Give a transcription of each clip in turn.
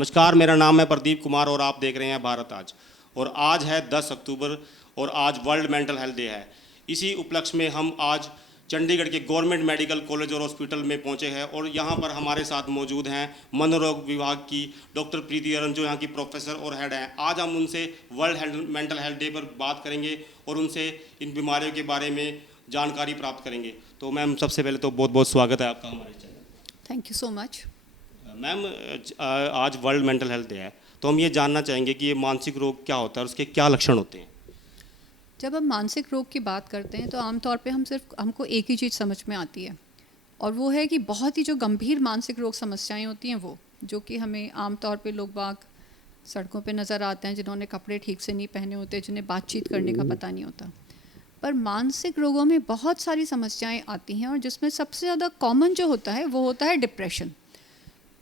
नमस्कार, मेरा नाम है प्रदीप कुमार और आप देख रहे हैं भारत आज। और आज है 10 अक्टूबर और आज वर्ल्ड मेंटल हेल्थ डे है। इसी उपलक्ष्य में हम आज चंडीगढ़ के गवर्नमेंट मेडिकल कॉलेज और हॉस्पिटल में पहुंचे हैं और यहाँ पर हमारे साथ मौजूद हैं मनोरोग विभाग की डॉक्टर प्रीति अरन, जो यहाँ की प्रोफेसर और हेड हैं। आज हम उनसे वर्ल्ड मेंटल हेल्थ डे पर बात करेंगे और उनसे इन बीमारियों के बारे में जानकारी प्राप्त करेंगे। तो मैम, सबसे पहले तो बहुत बहुत स्वागत है आपका हमारे channel. Thank you so much. Ma'am, आज वर्ल्ड मेंटल हेल्थ डे है, तो हम ये जानना चाहेंगे कि ये मानसिक रोग क्या होता है और उसके क्या लक्षण होते हैं। जब हम मानसिक रोग की बात करते हैं तो आमतौर पे हमको एक ही चीज़ समझ में आती है, और वो है कि बहुत ही जो गंभीर मानसिक रोग समस्याएं होती हैं वो, जो कि हमें आमतौर पे लोग बाग सड़कों पे नज़र आते हैं, जिन्होंने कपड़े ठीक से नहीं पहने होते, जिन्हें बातचीत करने का पता नहीं होता। पर मानसिक रोगों में बहुत सारी समस्याएं आती हैं, और जिसमें सबसे ज़्यादा कॉमन जो होता है वो होता है डिप्रेशन।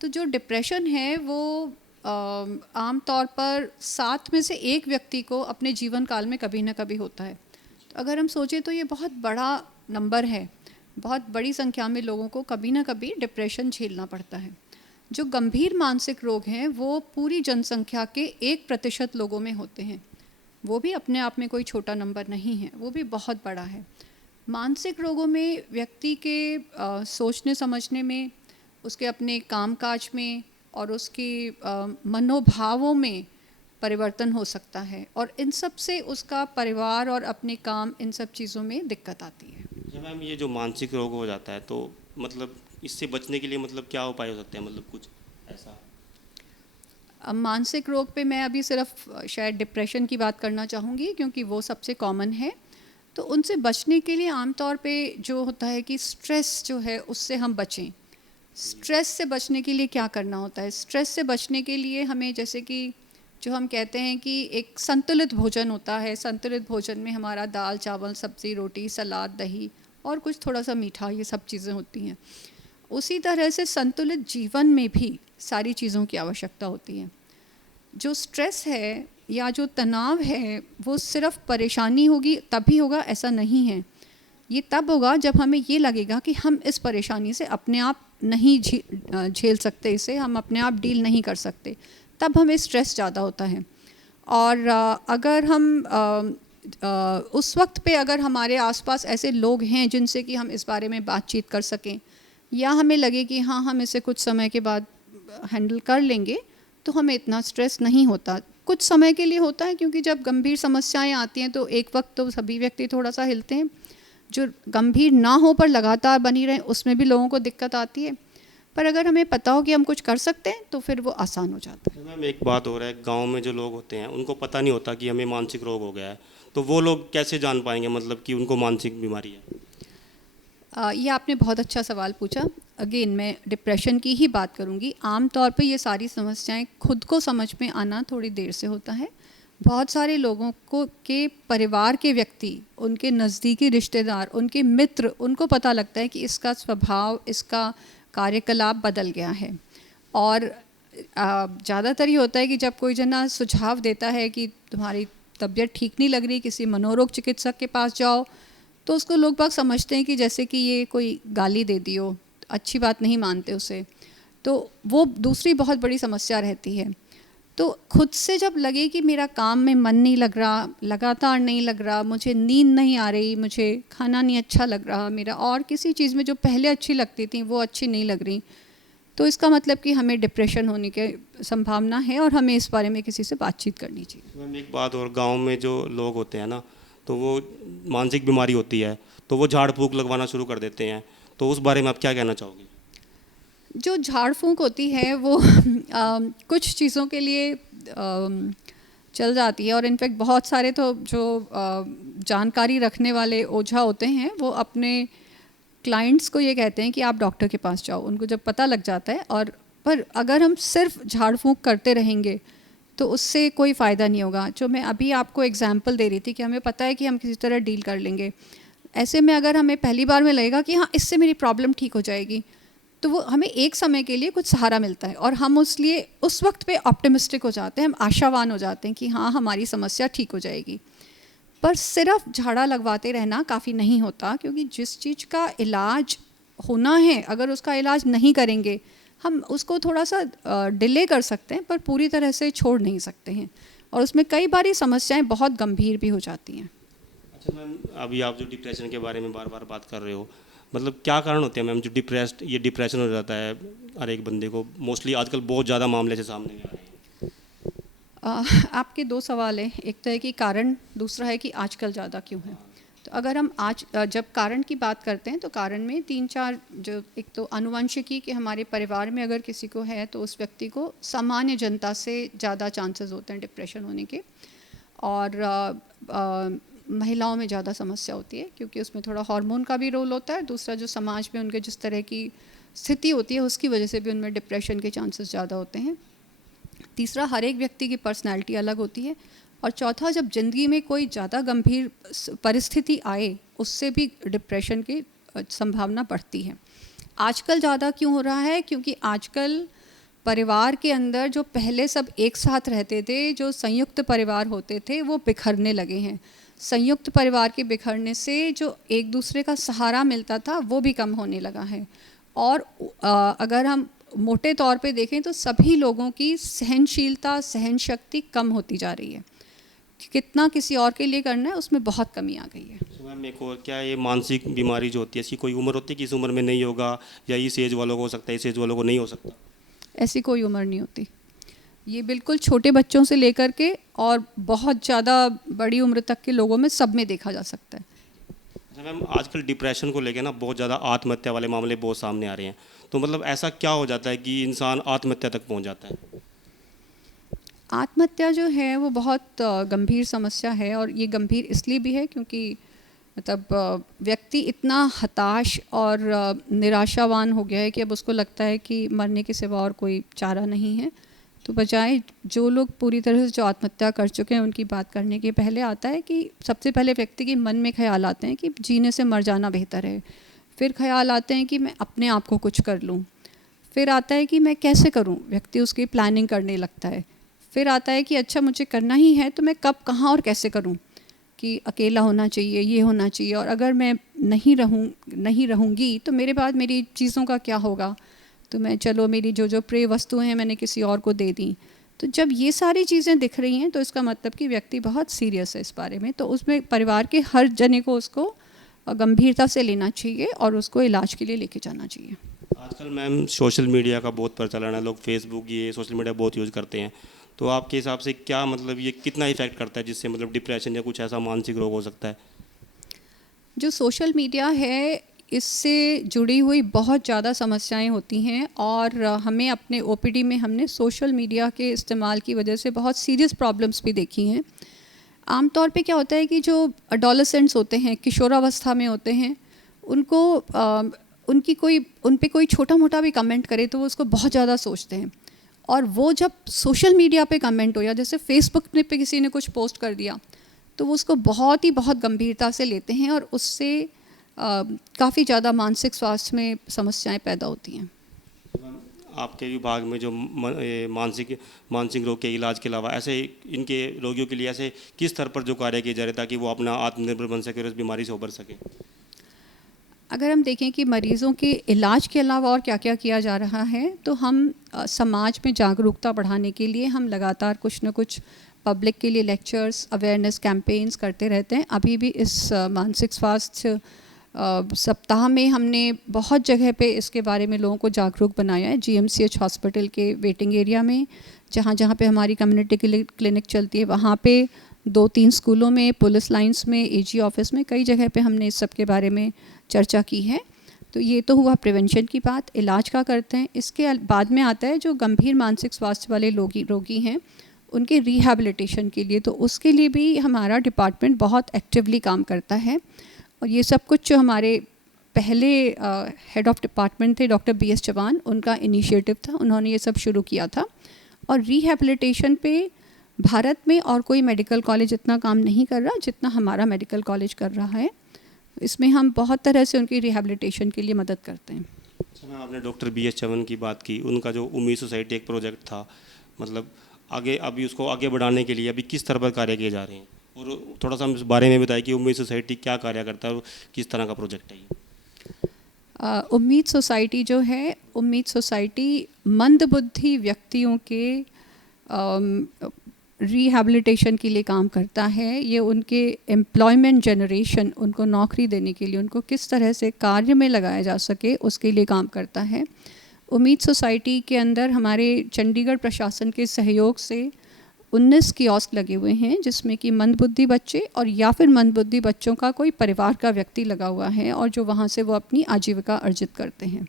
तो जो डिप्रेशन है वो आम तौर पर 7 में से 1 व्यक्ति को अपने जीवन काल में कभी ना कभी होता है। तो अगर हम सोचें तो ये बहुत बड़ा नंबर है, बहुत बड़ी संख्या में लोगों को कभी ना कभी डिप्रेशन झेलना पड़ता है। जो गंभीर मानसिक रोग हैं वो पूरी जनसंख्या के 1% लोगों में होते हैं। वो भी अपने आप में कोई छोटा नंबर नहीं है, वो भी बहुत बड़ा है। मानसिक रोगों में व्यक्ति के सोचने समझने में, उसके अपने कामकाज में और उसके मनोभावों में परिवर्तन हो सकता है, और इन सब से उसका परिवार और अपने काम, इन सब चीज़ों में दिक्कत आती है। अच्छा मैम, ये जो मानसिक रोग हो जाता है तो मतलब इससे बचने के लिए मतलब क्या उपाय हो सकते हैं, मतलब कुछ ऐसा? अब मानसिक रोग पे मैं अभी सिर्फ शायद डिप्रेशन की बात करना चाहूँगी, क्योंकि वो सबसे कॉमन है। तो उनसे बचने के लिए आमतौर पे जो होता है कि स्ट्रेस जो है उससे हम बचें। स्ट्रेस से बचने के लिए क्या करना होता है? स्ट्रेस से बचने के लिए हमें, जैसे कि जो हम कहते हैं कि एक संतुलित भोजन होता है, संतुलित भोजन में हमारा दाल चावल सब्ज़ी रोटी सलाद दही और कुछ थोड़ा सा मीठा, ये सब चीज़ें होती हैं। उसी तरह से संतुलित जीवन में भी सारी चीज़ों की आवश्यकता होती है। जो स्ट्रेस है या जो तनाव है वो सिर्फ परेशानी होगी तभी होगा, ऐसा नहीं है। ये तब होगा जब हमें ये लगेगा कि हम इस परेशानी से अपने आप नहीं झेल सकते, इसे हम अपने आप डील नहीं कर सकते, तब हमें स्ट्रेस ज़्यादा होता है। और अगर हम उस वक्त पे अगर हमारे आसपास ऐसे लोग हैं जिनसे कि हम इस बारे में बातचीत कर सकें, या हमें लगे कि हाँ हम इसे कुछ समय के बाद हैंडल कर लेंगे, तो हमें इतना स्ट्रेस नहीं होता। कुछ समय के लिए होता है, क्योंकि जब गंभीर समस्याएं आती हैं तो एक वक्त तो सभी व्यक्ति थोड़ा सा हिलते हैं। जो गंभीर ना हो पर लगातार बनी रहे, उसमें भी लोगों को दिक्कत आती है। पर अगर हमें पता हो कि हम कुछ कर सकते हैं तो फिर वो आसान हो जाता है। मैम, एक बात और है, गांव में जो लोग होते हैं उनको पता नहीं होता कि हमें मानसिक रोग हो गया है, तो वो लोग कैसे जान पाएंगे मतलब कि उनको मानसिक बीमारी है? ये आपने बहुत अच्छा सवाल पूछा। अगेन मैं डिप्रेशन की ही बात करूँगी। आम तौर पे ये सारी समस्याएं खुद को समझ में आना थोड़ी देर से होता है। बहुत सारे लोगों को के परिवार के व्यक्ति, उनके नज़दीकी रिश्तेदार, उनके मित्र, उनको पता लगता है कि इसका स्वभाव, इसका कार्यकलाप बदल गया है। और ज़्यादातर ये होता है कि जब कोई जना सुझाव देता है कि तुम्हारी तबीयत ठीक नहीं लग रही, किसी मनोरोग चिकित्सक के पास जाओ, तो उसको लोग बाग समझते हैं कि जैसे कि ये कोई गाली दे दी हो, अच्छी बात नहीं मानते उसे। तो वो दूसरी बहुत बड़ी समस्या रहती है। तो खुद से जब लगे कि मेरा काम में मन नहीं लग रहा, लगातार नहीं लग रहा, मुझे नींद नहीं आ रही, मुझे खाना नहीं अच्छा लग रहा मेरा, और किसी चीज़ में जो पहले अच्छी लगती थी वो अच्छी नहीं लग रही, तो इसका मतलब कि हमें डिप्रेशन होने की संभावना है और हमें इस बारे में किसी से बातचीत करनी चाहिए। मैम, एक बात और, गांव में जो लोग होते हैं ना, तो वो मानसिक बीमारी होती है तो वो झाड़ फूंक लगवाना शुरू कर देते हैं, तो उस बारे में आप क्या कहना चाहोगे? जो झाड़ फूंक होती है वो कुछ चीज़ों के लिए चल जाती है, और इनफैक्ट बहुत सारे तो जो जानकारी रखने वाले ओझा होते हैं वो अपने क्लाइंट्स को ये कहते हैं कि आप डॉक्टर के पास जाओ, उनको जब पता लग जाता है। और पर अगर हम सिर्फ झाड़ फूंक करते रहेंगे तो उससे कोई फ़ायदा नहीं होगा। जो मैं अभी आपको एग्जांपल दे रही थी कि हमें पता है कि हम किसी तरह डील कर लेंगे, ऐसे में अगर हमें पहली बार में लगेगा कि हाँ इससे मेरी प्रॉब्लम ठीक हो जाएगी, तो वो हमें एक समय के लिए कुछ सहारा मिलता है, और हम उस वक्त पे ऑप्टिमिस्टिक हो जाते हैं, हम आशावान हो जाते हैं कि हाँ हमारी समस्या ठीक हो जाएगी। पर सिर्फ झाड़ा लगवाते रहना काफ़ी नहीं होता, क्योंकि जिस चीज़ का इलाज होना है अगर उसका इलाज नहीं करेंगे हम उसको थोड़ा सा डिले कर सकते हैं, पर पूरी तरह से छोड़ नहीं सकते हैं, और उसमें कई बार ये समस्याएं बहुत गंभीर भी हो जाती हैं। अच्छा मैम, अभी आप जो डिप्रेशन के बारे में बार बार बात कर रहे हो, मतलब क्या कारण होते हैं मैम जो डिप्रेशन हो जाता है हर एक बंदे को? मोस्टली आजकल बहुत ज़्यादा मामले से सामने आ रहे हैं। आपके दो सवाल हैं, एक तो है कि कारण, दूसरा है कि आजकल ज़्यादा क्यों है। तो अगर हम जब कारण की बात करते हैं तो कारण में 3-4 जो, एक तो आनुवंशिकी कि हमारे परिवार में अगर किसी को है तो उस व्यक्ति को सामान्य जनता से ज़्यादा चांसेस होते हैं डिप्रेशन होने के, और महिलाओं में ज़्यादा समस्या होती है क्योंकि उसमें थोड़ा हार्मोन का भी रोल होता है। दूसरा जो समाज में उनके जिस तरह की स्थिति होती है उसकी वजह से भी उनमें डिप्रेशन के चांसेस ज़्यादा होते हैं। तीसरा, हर एक व्यक्ति की पर्सनैलिटी अलग होती है। और चौथा, जब ज़िंदगी में कोई ज़्यादा गंभीर परिस्थिति आए उससे भी डिप्रेशन की संभावना बढ़ती है। आजकल ज़्यादा क्यों हो रहा है? क्योंकि आजकल परिवार के अंदर जो पहले सब एक साथ रहते थे, जो संयुक्त परिवार होते थे, वो बिखरने लगे हैं। संयुक्त परिवार के बिखरने से जो एक दूसरे का सहारा मिलता था वो भी कम होने लगा है। और अगर हम मोटे तौर पे देखें तो सभी लोगों की सहनशीलता, सहन शक्ति कम होती जा रही है। कितना किसी और के लिए करना है उसमें बहुत कमी आ गई है। तो मैम एक और, क्या ये मानसिक बीमारी जो होती है इसकी कोई उम्र होती है कि इस उम्र में नहीं होगा, या इस एज वालों को हो सकता है, इस एज वालों को नहीं हो सकता? ऐसी कोई उम्र नहीं होती। ये बिल्कुल छोटे बच्चों से लेकर के और बहुत ज़्यादा बड़ी उम्र तक के लोगों में सब में देखा जा सकता है। अच्छा मैम, आजकल डिप्रेशन को लेके ना बहुत ज़्यादा आत्महत्या वाले मामले बहुत सामने आ रहे हैं, तो मतलब ऐसा क्या हो जाता है कि इंसान आत्महत्या तक पहुंच जाता है? आत्महत्या जो है वो बहुत गंभीर समस्या है, और ये गंभीर इसलिए भी है क्योंकि मतलब व्यक्ति इतना हताश और निराशावान हो गया है कि अब उसको लगता है कि मरने के सिवा और कोई चारा नहीं है। तो बजाय, जो लोग पूरी तरह से जो आत्महत्या कर चुके हैं उनकी बात करने के पहले आता है कि सबसे पहले व्यक्ति के मन में ख्याल आते हैं कि जीने से मर जाना बेहतर है। फिर ख्याल आते हैं कि मैं अपने आप को कुछ कर लूँ। फिर आता है कि मैं कैसे करूँ, व्यक्ति उसकी प्लानिंग करने लगता है। फिर आता है कि अच्छा मुझे करना ही है तो मैं कब, कहाँ और कैसे करूँ, कि अकेला होना चाहिए, ये होना चाहिए, और अगर मैं नहीं रहूँगी तो मेरे बाद मेरी चीज़ों का क्या होगा, तो मैं, चलो मेरी जो प्रिय वस्तुएं हैं मैंने किसी और को दे दी। तो जब ये सारी चीज़ें दिख रही हैं तो इसका मतलब कि व्यक्ति बहुत सीरियस है इस बारे में। तो उसमें परिवार के हर जने को उसको गंभीरता से लेना चाहिए और उसको इलाज के लिए लेके जाना चाहिए। आजकल मैम सोशल मीडिया का बहुत प्रचलन है, लोग फेसबुक, ये सोशल मीडिया बहुत यूज़ करते हैं, तो आपके हिसाब से क्या मतलब ये कितना इफेक्ट करता है जिससे मतलब डिप्रेशन या कुछ ऐसा मानसिक रोग हो सकता है? जो सोशल मीडिया है इससे जुड़ी हुई बहुत ज़्यादा समस्याएं होती हैं, और हमें अपने ओपीडी में हमने सोशल मीडिया के इस्तेमाल की वजह से बहुत सीरियस प्रॉब्लम्स भी देखी हैं। आमतौर पे क्या होता है कि जो अडोलेसेंट्स होते हैं, किशोरावस्था में होते हैं, उनको उन पे कोई छोटा मोटा भी कमेंट करे तो वो उसको बहुत ज़्यादा सोचते हैं। और वो जब सोशल मीडिया पे कमेंट हो, या जैसे फेसबुक पे किसी ने कुछ पोस्ट कर दिया, तो वो उसको बहुत गंभीरता से लेते हैं, और उससे काफ़ी ज़्यादा मानसिक स्वास्थ्य में समस्याएं पैदा होती हैं। आपके विभाग में जो मानसिक रोग के इलाज के अलावा ऐसे इनके रोगियों के लिए ऐसे किस स्तर पर जो कार्य किए जा रहे हैं ताकि वो अपना आत्मनिर्भर बन सके और इस बीमारी से उबर सके? अगर हम देखें कि मरीज़ों के इलाज के अलावा और क्या क्या किया जा रहा है, तो हम समाज में जागरूकता बढ़ाने के लिए हम लगातार कुछ न कुछ पब्लिक के लिए लेक्चर्स, अवेयरनेस कैंपेन्स करते रहते हैं। अभी भी इस मानसिक स्वास्थ्य सप्ताह में हमने बहुत जगह पे इसके बारे में लोगों को जागरूक बनाया है। जीएमसीएच हॉस्पिटल के वेटिंग एरिया में, जहाँ जहाँ पे हमारी कम्युनिटी क्लिनिक चलती है, वहाँ पे 2-3 स्कूलों में, पुलिस लाइंस में, एजी ऑफिस में, कई जगह पे हमने इस सब के बारे में चर्चा की है। तो ये तो हुआ प्रिवेंशन की बात। इलाज का करते हैं, इसके बाद में आता है जो गंभीर मानसिक स्वास्थ्य वाले रोगी हैं उनके रिहैबिलिटेशन के लिए। तो उसके लिए भी हमारा डिपार्टमेंट बहुत एक्टिवली काम करता है, और ये सब कुछ जो हमारे पहले हेड ऑफ डिपार्टमेंट थे डॉक्टर BS चौहान, उनका इनिशिएटिव था, उन्होंने ये सब शुरू किया था। और रिहैबिलिटेशन पे भारत में और कोई मेडिकल कॉलेज इतना काम नहीं कर रहा जितना हमारा मेडिकल कॉलेज कर रहा है। इसमें हम बहुत तरह से उनकी रिहैबिलिटेशन के लिए मदद करते हैं। अच्छा मैम, आपने डॉक्टर BS चौहान की बात की, उनका जो उम्मीद सोसाइटी एक प्रोजेक्ट था, मतलब आगे अभी उसको आगे बढ़ाने के लिए अभी किस तरह पर कार्य किए जा रहे हैं, और थोड़ा सा हम इस बारे में बताइए कि उम्मीद सोसाइटी क्या कार्य करता है और किस तरह का प्रोजेक्ट है ये? उम्मीद सोसाइटी जो है, उम्मीद सोसाइटी मंदबुद्धि व्यक्तियों के रिहैबिलिटेशन के लिए काम करता है। ये उनके एम्प्लॉयमेंट जनरेशन, उनको नौकरी देने के लिए, उनको किस तरह से कार्य में लगाया जा सके उसके लिए काम करता है। उम्मीद सोसाइटी के अंदर हमारे चंडीगढ़ प्रशासन के सहयोग से 19 कियोस्क लगे हुए हैं, जिसमें कि मंदबुद्धि बच्चे और या फिर मंदबुद्धि बच्चों का कोई परिवार का व्यक्ति लगा हुआ है और जो वहाँ से वो अपनी आजीविका अर्जित करते हैं।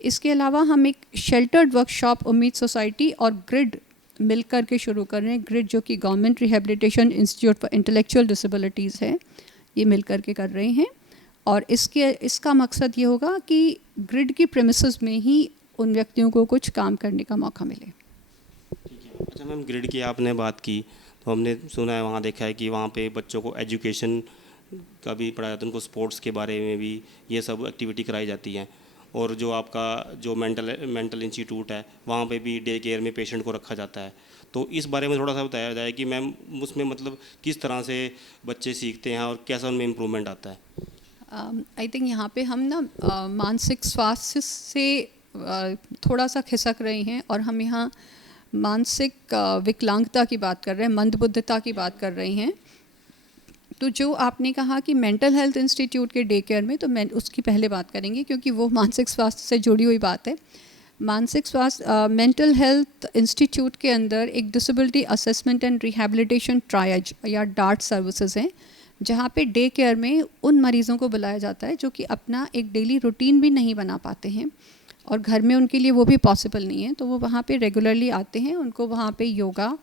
इसके अलावा हम एक शेल्टर्ड वर्कशॉप उम्मीद सोसाइटी और ग्रिड मिल कर के शुरू कर रहे हैं। ग्रिड जो कि government rehabilitation institute for intellectual disabilities है, ये मिल कर के कर रहे हैं। और इसका मकसद ये होगा कि ग्रिड की प्रेमिसेस में ही उन व्यक्तियों को कुछ काम करने का मौका मिले। अच्छा मैम, ग्रिड की आपने बात की तो हमने सुना है, वहाँ देखा है कि वहाँ पे बच्चों को एजुकेशन का भी पढ़ाया जाता है, उनको स्पोर्ट्स के बारे में भी ये सब एक्टिविटी कराई जाती हैं। और जो आपका जो मेंटल इंस्टीट्यूट है वहाँ पे भी डे केयर में पेशेंट को रखा जाता है। तो इस बारे में थोड़ा सा बताया जाए कि मैम उसमें मतलब किस तरह से बच्चे सीखते हैं और कैसा उनमें इम्प्रूवमेंट आता है। आई थिंक यहाँ पे हम ना मानसिक स्वास्थ्य से थोड़ा सा खिसक रहे हैं और हम यहाँ मानसिक विकलांगता की बात कर रहे हैं, मंदबुद्धता की बात कर रहे हैं। तो जो आपने कहा कि मेंटल हेल्थ इंस्टीट्यूट के डे केयर में, तो मैं उसकी पहले बात करेंगे क्योंकि वो मानसिक स्वास्थ्य से जुड़ी हुई बात है। मानसिक स्वास्थ्य मेंटल हेल्थ इंस्टीट्यूट के अंदर एक disability assessment and rehabilitation triage या डार्ट सर्विसेज हैं, जहाँ पे डे केयर में उन मरीज़ों को बुलाया जाता है जो कि अपना एक डेली रूटीन भी नहीं बना पाते हैं और घर में उनके लिए वो भी पॉसिबल नहीं है। तो वो वहाँ पे रेगुलरली आते हैं, उनको वहाँ पे योगा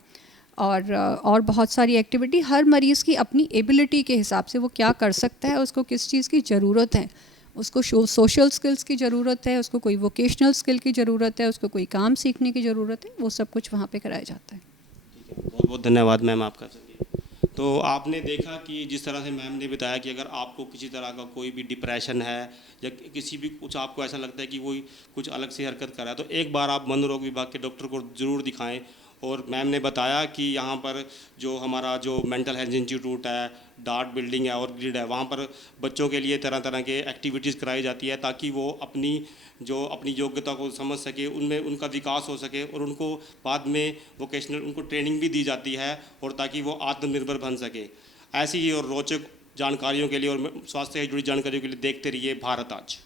और बहुत सारी एक्टिविटी, हर मरीज़ की अपनी एबिलिटी के हिसाब से वो क्या कर सकता है, उसको किस चीज़ की ज़रूरत है, उसको सोशल स्किल्स की ज़रूरत है, उसको कोई वोकेशनल स्किल की ज़रूरत है, उसको कोई काम सीखने की ज़रूरत है, वो सब कुछ वहाँ पे कराया जाता है। बहुत बहुत धन्यवाद मैम आपका। तो आपने देखा कि जिस तरह से मैम ने बताया कि अगर आपको किसी तरह का कोई भी डिप्रेशन है या किसी भी कुछ आपको ऐसा लगता है कि वो कुछ अलग सी हरकत कर रहा है, तो एक बार आप मनोरोग विभाग के डॉक्टर को ज़रूर दिखाएं। और मैम ने बताया कि यहाँ पर जो हमारा जो मेंटल हेल्थ इंस्टीट्यूट है, डार्ट बिल्डिंग है और ग्रिड है, वहाँ पर बच्चों के लिए तरह तरह के एक्टिविटीज़ कराई जाती है ताकि वो अपनी योग्यता को समझ सके, उनमें उनका विकास हो सके और उनको बाद में वोकेशनल उनको ट्रेनिंग भी दी जाती है और ताकि वो आत्मनिर्भर बन सके। ऐसी ही और रोचक जानकारियों के लिए और स्वास्थ्य से जुड़ी जानकारियों के लिए देखते रहिए भारत आज।